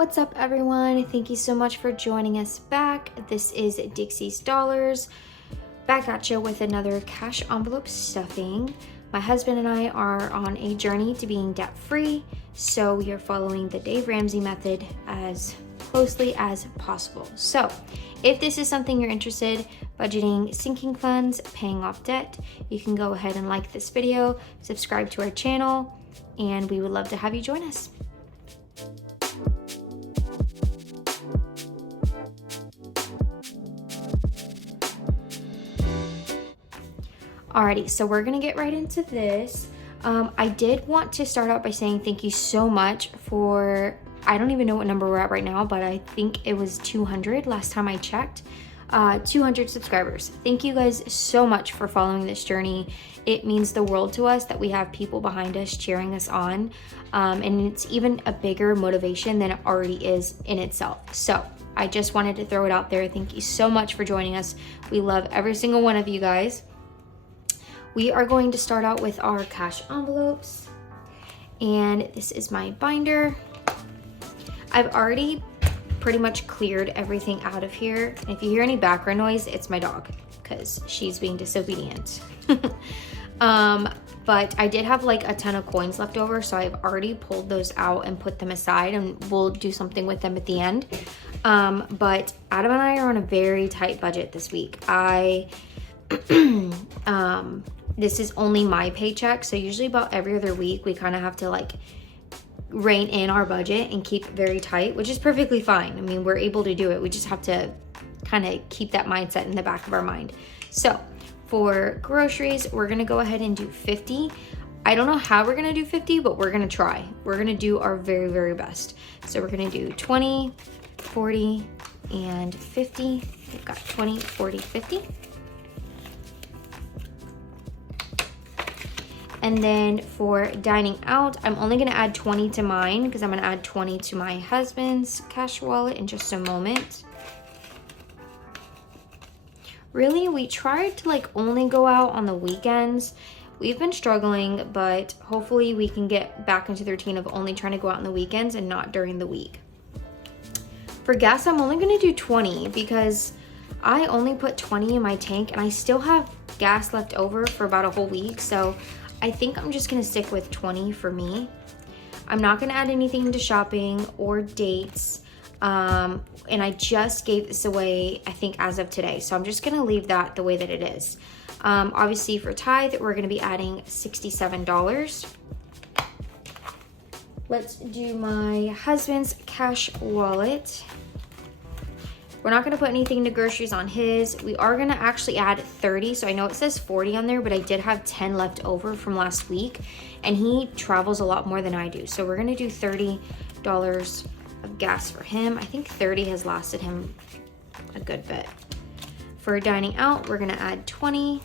What's up, everyone? Thank you so much for joining us back. This is Dixie's Dollars, back at you with another cash envelope stuffing. My husband and I are on a journey to being debt-free, so we are following the Dave Ramsey method as closely as possible. So if this is something you're interested, budgeting sinking funds, paying off debt, you can go ahead and like this video, subscribe to our channel, and we would love to have you join us. Alrighty, so we're gonna get right into this. I did want to start out by saying thank you so much for, I don't even know what number we're at right now, but I think it was 200 last time I checked. 200 subscribers. Thank you guys so much for following this journey. It means the world to us that we have people behind us cheering us on, and it's even a bigger motivation than it already is in itself. So I just wanted to throw it out there. Thank you so much for joining us. We love every single one of you guys. We are going to start out with our cash envelopes, and this is my binder. I've already pretty much cleared everything out of here. And if you hear any background noise, it's my dog because she's being disobedient. But I did have like a ton of coins left over, so I've already pulled those out and put them aside, and we'll do something with them at the end. But Adam and I are on a very tight budget this week. This is only my paycheck, so usually about every other week we kind of have to like rein in our budget and keep it very tight, which is perfectly fine. I mean, we're able to do it. We just have to kind of keep that mindset in the back of our mind. So for groceries, we're gonna go ahead and do 50. I don't know how we're gonna do 50, but we're gonna try. We're gonna do our very, very best. So we're gonna do 20, 40, and 50. We've got 20, 40, 50. And then for dining out, I'm only gonna add 20 to mine because I'm gonna add 20 to my husband's cash wallet in just a moment. Really, we tried to like only go out on the weekends. We've been struggling, but hopefully we can get back into the routine of only trying to go out on the weekends and not during the week. For gas, I'm only gonna do 20 because I only put 20 in my tank and I still have gas left over for about a whole week. So I think I'm just gonna stick with 20 for me. I'm not gonna add anything to shopping or dates. And I just gave this away, I think, as of today. So I'm just gonna leave that the way that it is. Obviously for tithe, we're gonna be adding $67. Let's do my husband's cash wallet. We're not gonna put anything to groceries on his. We are gonna actually add 30. So I know it says 40 on there, but I did have 10 left over from last week, and he travels a lot more than I do. So we're gonna do $30 of gas for him. I think 30 has lasted him a good bit. For dining out, we're gonna add 20.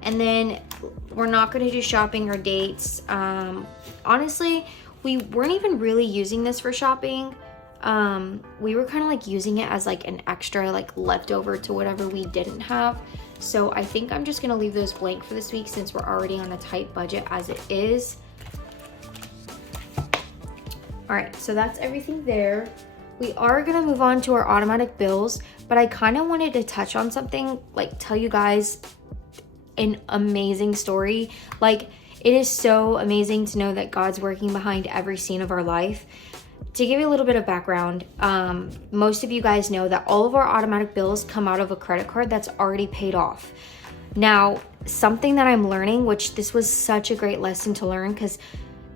And then we're not gonna do shopping or dates. Honestly, we weren't even really using this for shopping. We were kind of like using it as like an extra like leftover to whatever we didn't have. So I think I'm just gonna leave those blank for this week since we're already on a tight budget as it is. All right, so that's everything there. We are gonna move on to our automatic bills, but I kind of wanted to touch on something, like tell you guys an amazing story. Like, it is so amazing to know that God's working behind every scene of our life. To give you a little bit of background, most of you guys know that all of our automatic bills come out of a credit card that's already paid off. Now, something that I'm learning, which this was such a great lesson to learn, because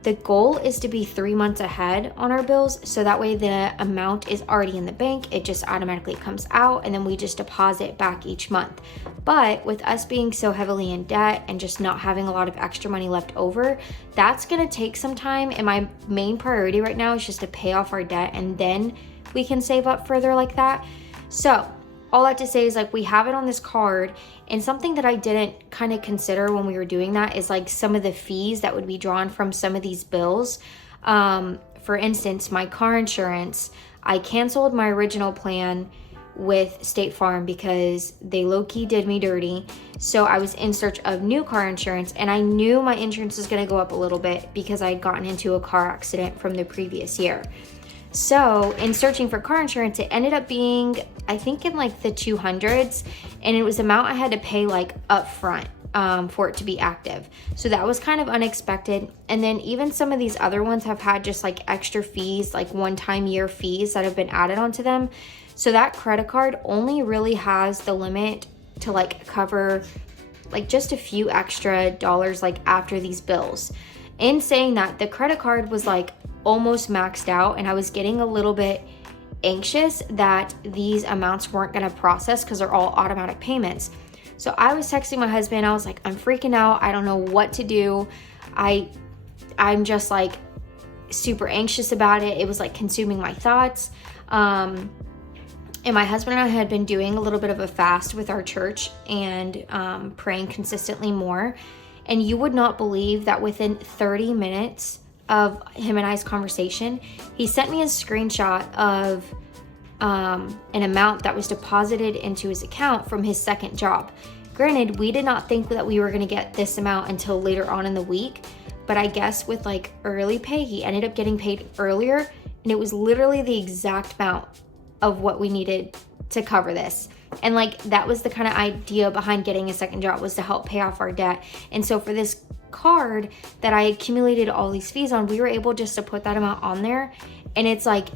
the goal is to be 3 months ahead on our bills, so that way the amount is already in the bank, it just automatically comes out, and then we just deposit back each month. But with us being so heavily in debt and just not having a lot of extra money left over, that's gonna take some time, and my main priority right now is just to pay off our debt, and then we can save up further like that. So all that to say is, like, we have it on this card, and something that I didn't kind of consider when we were doing that is like some of the fees that would be drawn from some of these bills. For instance, my car insurance, I canceled my original plan with State Farm because they low-key did me dirty. So I was in search of new car insurance, and I knew my insurance was gonna go up a little bit because I had gotten into a car accident from the previous year. So in searching for car insurance, it ended up being, I think, in like the 200s, and it was the amount I had to pay like up front for it to be active. So that was kind of unexpected. And then even some of these other ones have had just like extra fees, like one-time year fees that have been added onto them. So that credit card only really has the limit to like cover like just a few extra dollars like after these bills. In saying that, the credit card was like almost maxed out, and I was getting a little bit anxious that these amounts weren't going to process because they're all automatic payments. So I was texting my husband. I was like, I'm freaking out. I don't know what to do. I'm just like super anxious about it. It was like consuming my thoughts. And my husband and I had been doing a little bit of a fast with our church and praying consistently more. And you would not believe that within 30 minutes of him and I's conversation, he sent me a screenshot of an amount that was deposited into his account from his second job. Granted, we did not think that we were going to get this amount until later on in the week, but I guess with like early pay, he ended up getting paid earlier, and it was literally the exact amount of what we needed to cover this. And like that was the kind of idea behind getting a second job, was to help pay off our debt. And so for this card that I accumulated all these fees on, we were able just to put that amount on there, and it's like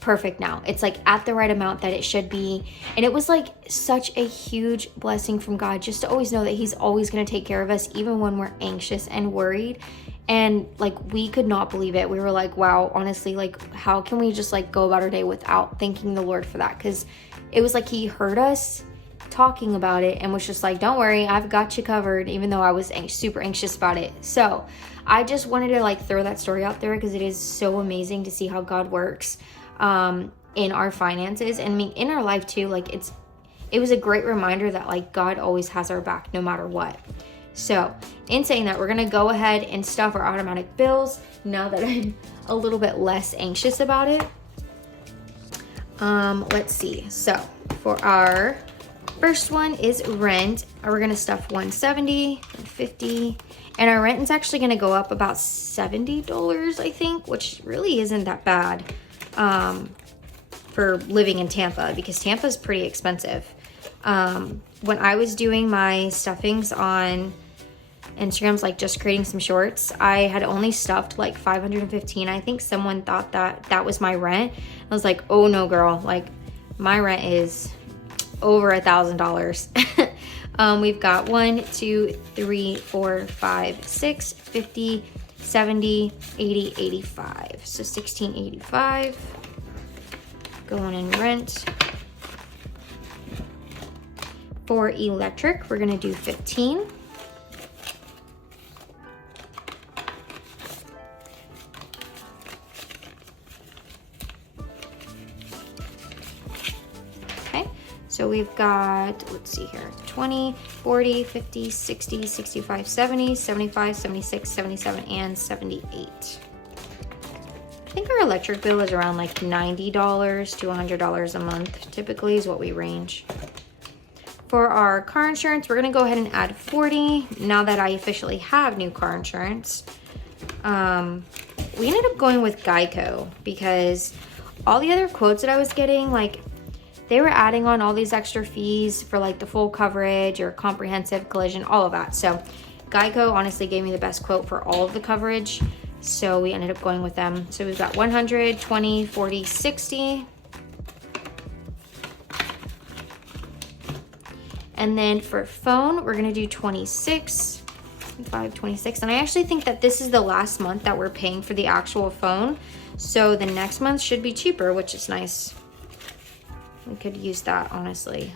perfect now. It's like at the right amount that it should be. And it was like such a huge blessing from God just to always know that he's always going to take care of us even when we're anxious and worried. And like we could not believe it. We were like, wow, honestly, like how can we just like go about our day without thanking the Lord for that? Because it was like he heard us talking about it and was just like, don't worry, I've got you covered, even though I was super anxious about it. So I just wanted to like throw that story out there because it is so amazing to see how God works in our finances, and I mean in our life too. Like it was a great reminder that like God always has our back no matter what. So in saying that, we're gonna go ahead and stuff our automatic bills now that I'm a little bit less anxious about it. Let's see. So for our first one is rent. We're gonna stuff $170, $150, and our rent is actually gonna go up about $70, I think, which really isn't that bad for living in Tampa, because Tampa is pretty expensive. When I was doing my stuffings on Instagram's, like just creating some shorts, I had only stuffed like $515. I think someone thought that was my rent. I was like, oh no, girl, like my rent is over $1,000. We've got 1, 2, 3, 4, 5, 6, 50, 70, 80, 85. So $1,685 going in rent. For electric, we're gonna do 15. Okay, so we've got, let's see here, 20, 40, 50, 60, 65, 70, 75, 76, 77, and 78. I think our electric bill is around like $90 to $100 a month, typically is what we range. For our car insurance, we're gonna go ahead and add 40 now that I officially have new car insurance. We ended up going with Geico because all the other quotes that I was getting, like they were adding on all these extra fees for like the full coverage or comprehensive collision, all of that. So Geico honestly gave me the best quote for all of the coverage. So we ended up going with them. So we've got 100, 20, 40, 60. And then for phone, we're gonna do 26, 25, 26. And I actually think that this is the last month that we're paying for the actual phone. So the next month should be cheaper, which is nice. We could use that, honestly.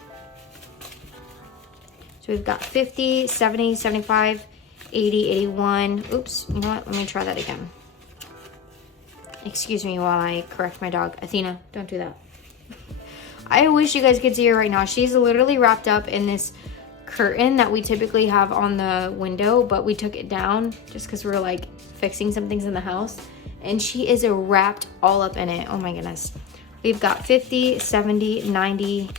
So we've got 50, 70, 75, 80, 81. Oops, you know what? Let me try that again. Excuse me while I correct my dog. Athena, don't do that. I wish you guys could see her right now. She's literally wrapped up in this curtain that we typically have on the window, but we took it down just because we were like fixing some things in the house. And she is wrapped all up in it. Oh my goodness. We've got 50, 70, 90,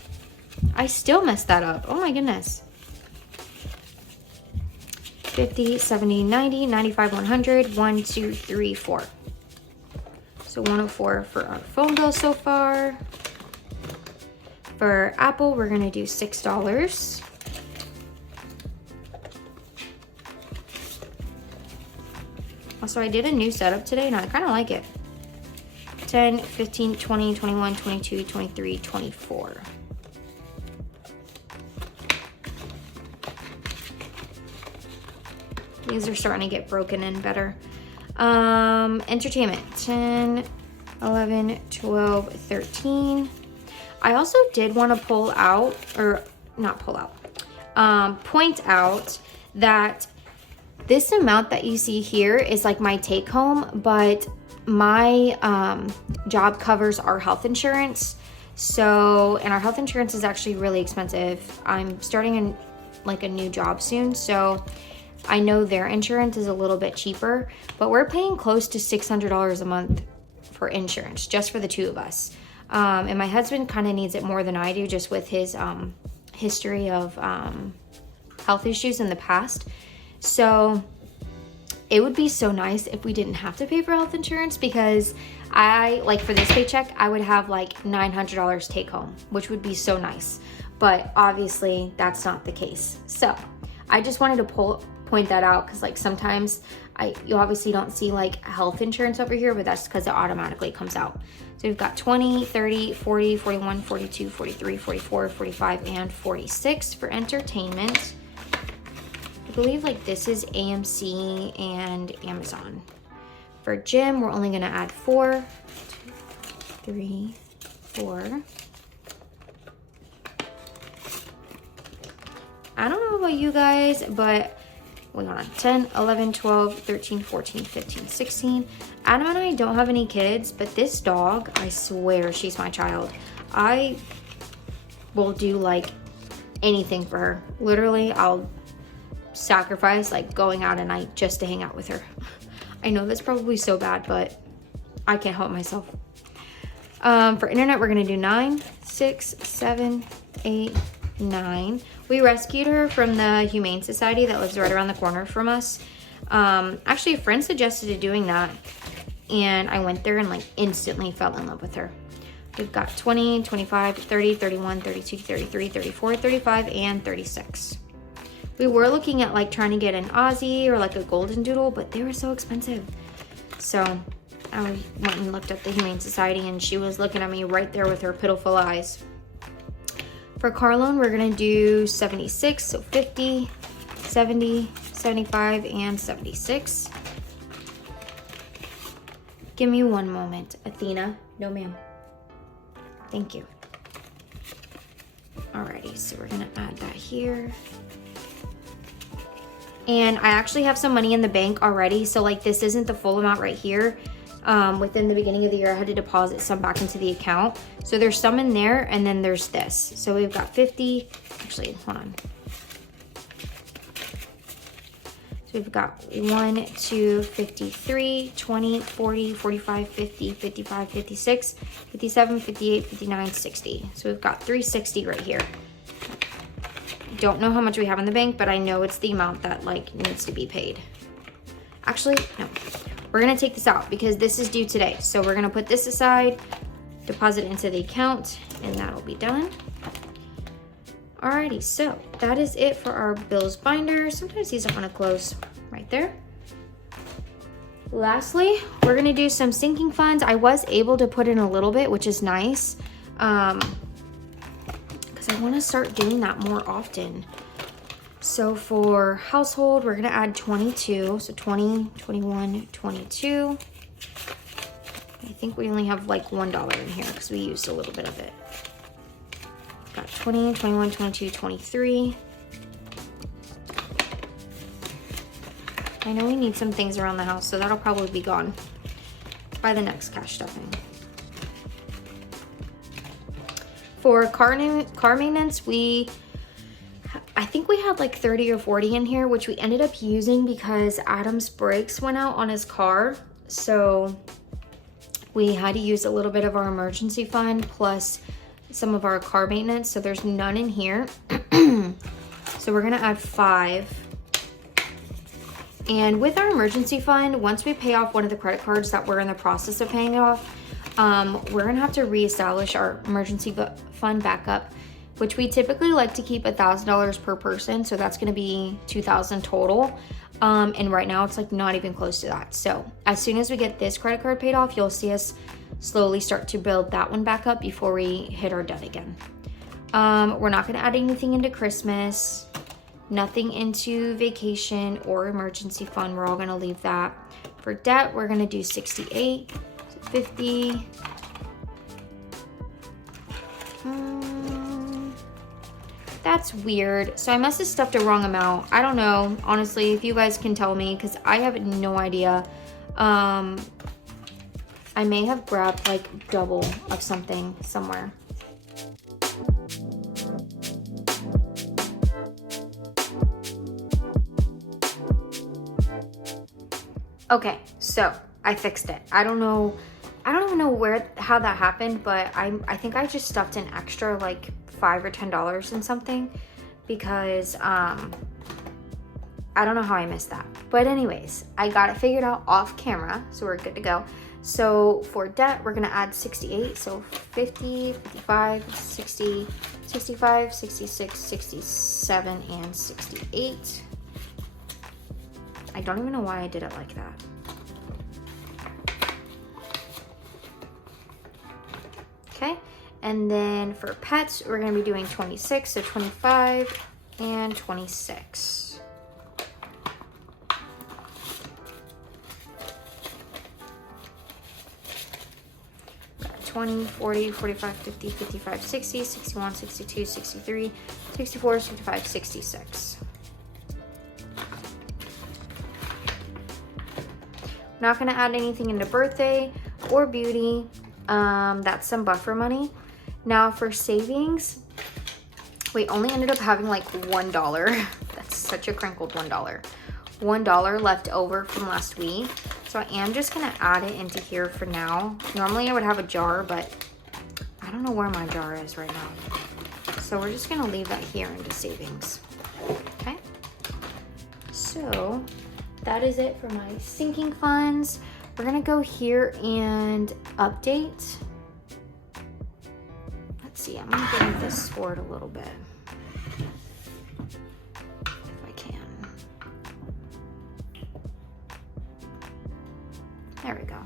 I still messed that up. Oh my goodness. 50, 70, 90, 95, 100, 1, 2, 3, 4. So 104 for our phone bill so far. For Apple, we're gonna do $6. Also, I did a new setup today and I kind of like it. 10, 15, 20, 21, 22, 23, 24. These are starting to get broken in better. Entertainment, 10, 11, 12, 13. I also did want to pull out, or not pull out, point out that this amount that you see here is like my take home, but my job covers our health insurance. So, and our health insurance is actually really expensive. I'm starting in like a new job soon, so I know their insurance is a little bit cheaper, but we're paying close to $600 a month for insurance just for the two of us. And my husband kind of needs it more than I do, just with his history of health issues in the past. So it would be so nice if we didn't have to pay for health insurance, because I, like for this paycheck, I would have like $900 take home, which would be so nice. But obviously that's not the case. So I just wanted to point that out, because like sometimes you obviously don't see like health insurance over here, but that's because it automatically comes out. So we've got 20, 30, 40, 41, 42, 43, 44, 45, and 46 for entertainment. I believe like this is AMC and Amazon. For gym, we're only gonna add 4, 2, 3, 4. I don't know about you guys, but wait on, 10, 11, 12, 13, 14, 15, 16. Adam and I don't have any kids, but this dog, I swear she's my child. I will do like anything for her. Literally, I'll sacrifice like going out at night just to hang out with her. I know that's probably so bad, but I can't help myself. For internet, we're gonna do 9, 6, 7, 8, 9. We rescued her from the Humane Society that lives right around the corner from us. Actually, a friend suggested doing that, and I went there and like instantly fell in love with her. We've got 20, 25, 30, 31, 32, 33, 34, 35, and 36. We were looking at like trying to get an Aussie or like a golden doodle, but they were so expensive. So I went and looked at the Humane Society, and she was looking at me right there with her pitiful eyes. For car loan, we're gonna do 76, so 50, 70, 75, and 76. Give me one moment, Athena. No, ma'am. Thank you. Alrighty, so we're gonna add that here. And I actually have some money in the bank already, so like this isn't the full amount right here. Within the beginning of the year, I had to deposit some back into the account. So there's some in there, and then there's this. So we've got 50, actually, hold on. So we've got 1, 2, 53, 20, 40, 45, 50, 55, 56, 57, 58, 59, 60. So we've got 360 right here. Don't know how much we have in the bank, but I know it's the amount that like needs to be paid. Actually, no. We're gonna take this out because this is due today. So we're gonna put this aside, deposit it into the account, and that'll be done. Alrighty, so that is it for our bills binder. Sometimes these don't wanna close right there. Lastly, we're gonna do some sinking funds. I was able to put in a little bit, which is nice, because I wanna start doing that more often. So for household, we're gonna add 22. So 20, 21, 22. I think we only have like $1 in here because we used a little bit of it. Got 20, 21, 22, 23. I know we need some things around the house, so that'll probably be gone by the next cash stuffing. For car maintenance, I think we had like 30 or 40 in here, which we ended up using because Adam's brakes went out on his car. So we had to use a little bit of our emergency fund plus some of our car maintenance, so there's none in here. So we're gonna add 5. And with our emergency fund, once we pay off one of the credit cards that we're in the process of paying off, we're gonna have to reestablish our emergency fund backup, which we typically like to keep $1,000 per person. So that's gonna be $2,000 total. And right now it's like not even close to that. So as soon as we get this credit card paid off, you'll see us slowly start to build that one back up before we hit our debt again. We're not gonna add anything into Christmas, nothing into vacation or emergency fund. We're all gonna leave that. For debt, we're gonna do 68, so 50. That's weird. So I must have stuffed a wrong amount. I don't know, honestly, if you guys can tell me, because I have no idea. I may have grabbed like double of something somewhere. Okay, so I fixed it. I don't even know how that happened, but I think I just stuffed an extra like $5 or $10 in something, because I don't know how I missed that. But anyways, I got it figured out off camera, so we're good to go. So for debt, we're gonna add 68, so 50, 55, 60, 65, 66, 67, and 68. I don't even know why I did it like that. Okay, and then for pets, we're gonna be doing 26, so 25 and 26. Got 20, 40, 45, 50, 55, 60, 61, 62, 63, 64, 65, 66. Not gonna add anything into birthday or beauty. That's some buffer money. Now for savings, we only ended up having like $1. That's such a crinkled $1. $1 left over from last week. So I am just gonna add it into here for now. Normally I would have a jar, but I don't know where my jar is right now. So we're just gonna leave that here into savings, okay? So that is it for my sinking funds. We're gonna go here and update. Let's see, I'm gonna get into this forward a little bit, if I can. There we go.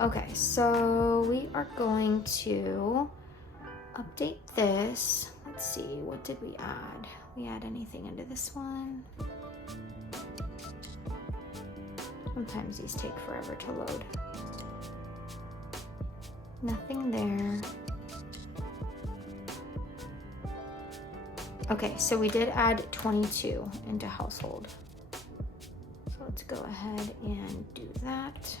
Okay, so we are going to update this. Let's see, what did we add? We add anything into this one? Sometimes these take forever to load. Nothing there. Okay, so we did add 22 into household. So let's go ahead and do that.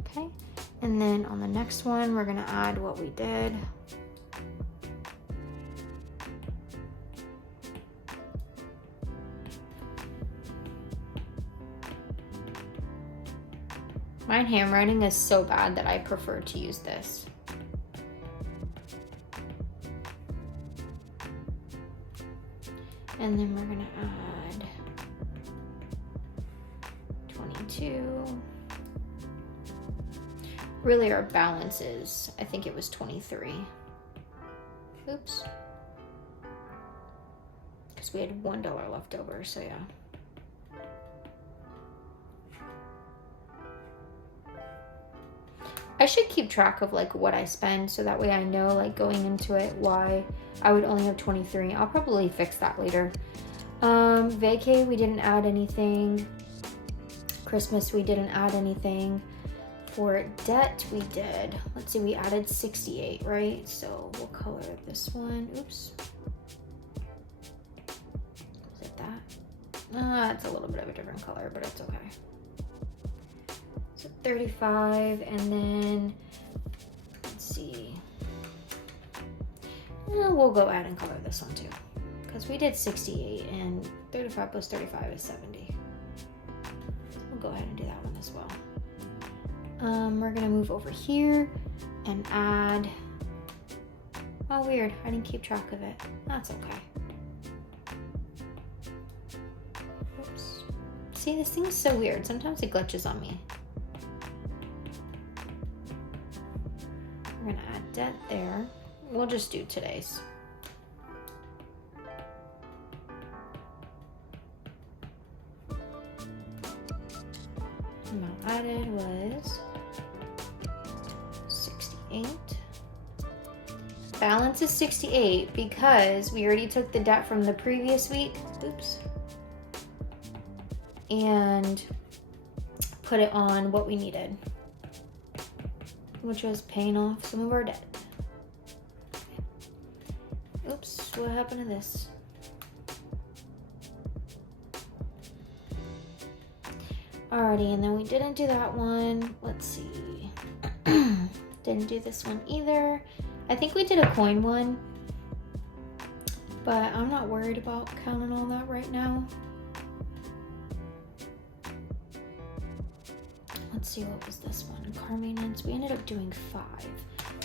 Okay, and then on the next one, we're gonna add what we did. My handwriting is so bad that I prefer to use this. And then we're gonna add 22. Really our balance is, I think it was 23. Oops. Because we had $1 left over, so yeah. I should keep track of like what I spend, so that way I know like going into it why I would only have 23. I'll probably fix that later. Vacay, we didn't add anything. Christmas, we didn't add anything. For debt, we did. Let's see, we added 68, right? So we'll color this one. Oops. Was it that? It's a little bit of a different color, but it's okay. 35, and then let's see, we'll go ahead and color this one too, because we did 68 and 35 plus 35 is 70. go ahead and do that one as well. We're gonna move over here and add, oh weird, I didn't keep track of it. That's okay. Oops. See, this thing's so weird. Sometimes it glitches on me. We're gonna add dent there. We'll just do today's. Amount added was 68. Balance is 68 because we already took the debt from the previous week. Oops. And put it on what we needed, which was paying off some of our debt. Oops, what happened to this? Alrighty, and then we didn't do that one. Let's see. Didn't do this one either. I think we did a coin one, but I'm not worried about counting all that right now. Let's see, what was this one? Car maintenance. We ended up doing 5.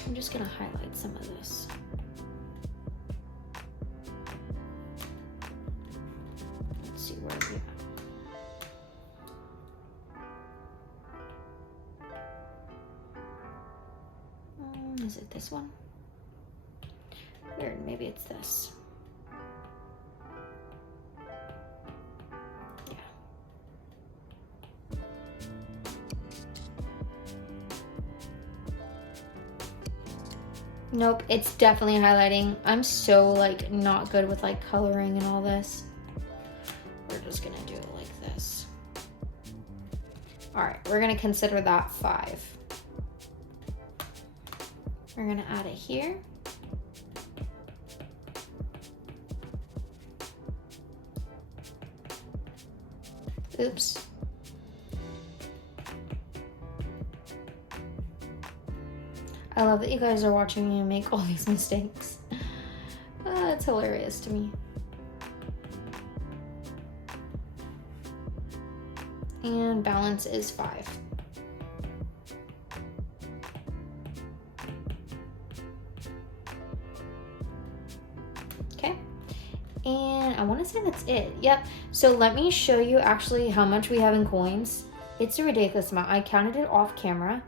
I'm just gonna highlight some of this. Let's see where we at. Is it this one? Weird, maybe it's this. Yeah. Nope, it's definitely highlighting. I'm so like not good with like coloring and all this. We're just gonna do it like this. All right, we're gonna consider that 5. We're gonna add it here. Oops. I love that you guys are watching me make all these mistakes. It's hilarious to me. And balance is 5. And I want to say that's it. Yep. So let me show you actually how much we have in coins. It's a ridiculous amount. I counted it off camera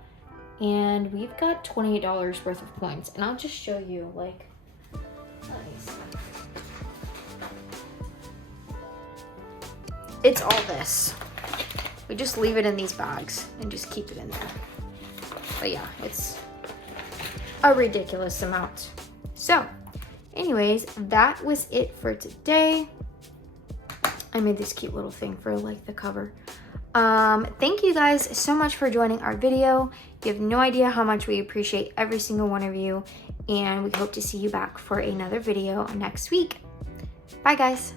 and we've got $28 worth of coins. And I'll just show you like, it's all this. We just leave it in these bags and just keep it in there. But yeah, it's a ridiculous amount. So anyways, that was it for today. I made this cute little thing for like the cover. Thank you guys so much for joining our video. You have no idea how much we appreciate every single one of you, and we hope to see you back for another video next week. Bye guys.